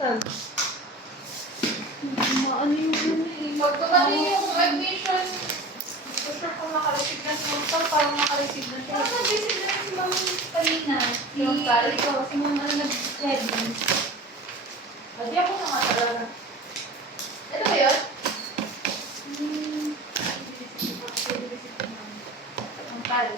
Ano yung Pag tumabi yung admission, gusto sure kung naka-receive na si Monsal, parang naka-receive na siya. Parang nag-visit na rin si Ma'am kanina. Yung pal? Si Ma'am nag-heading. Hindi ako nakatalaga. Ito ba yun? Ang pal.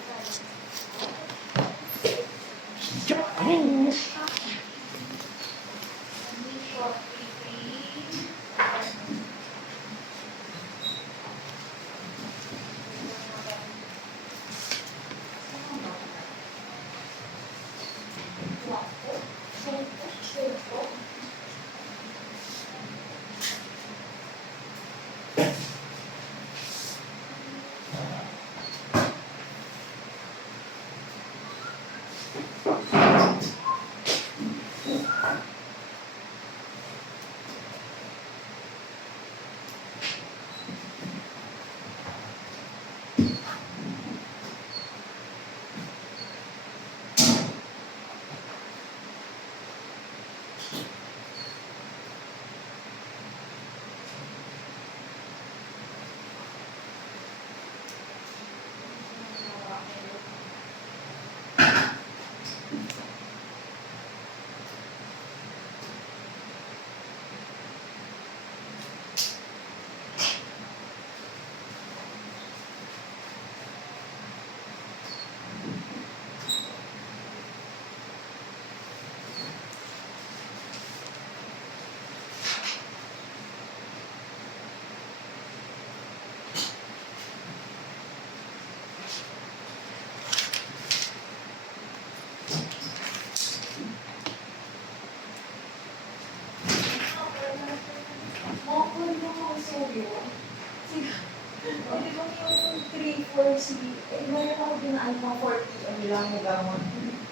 Di ba yung 3-4C, meron ako dinaan mga 40, ano lang yung gamon.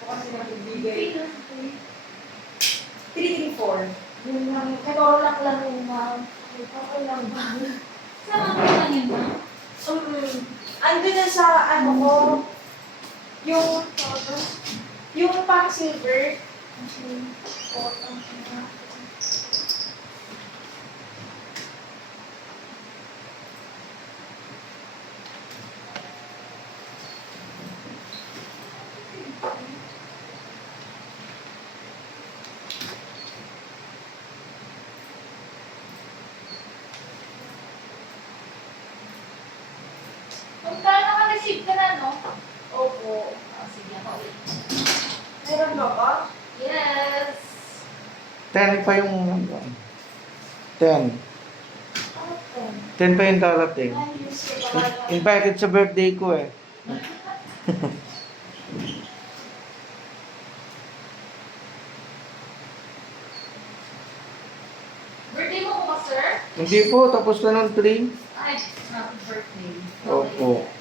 Kasi nagbibigay. 3-3-4. Yung lang, katulak lang yung okay lang ba? Saan mo lang yun, ma? Andun na sa, ano ko, yung pang silver. Kung saan naka-receive ka na, no? Opo. Sige, ako ulit. Meron ba ba? Yes! 10 pa yung 10. 10 pa yung darating. Invited sa birthday ko eh. Birthday mo ko ba, sir? Hindi po, tapos na ng 3. Ay, happy birthday. Opo.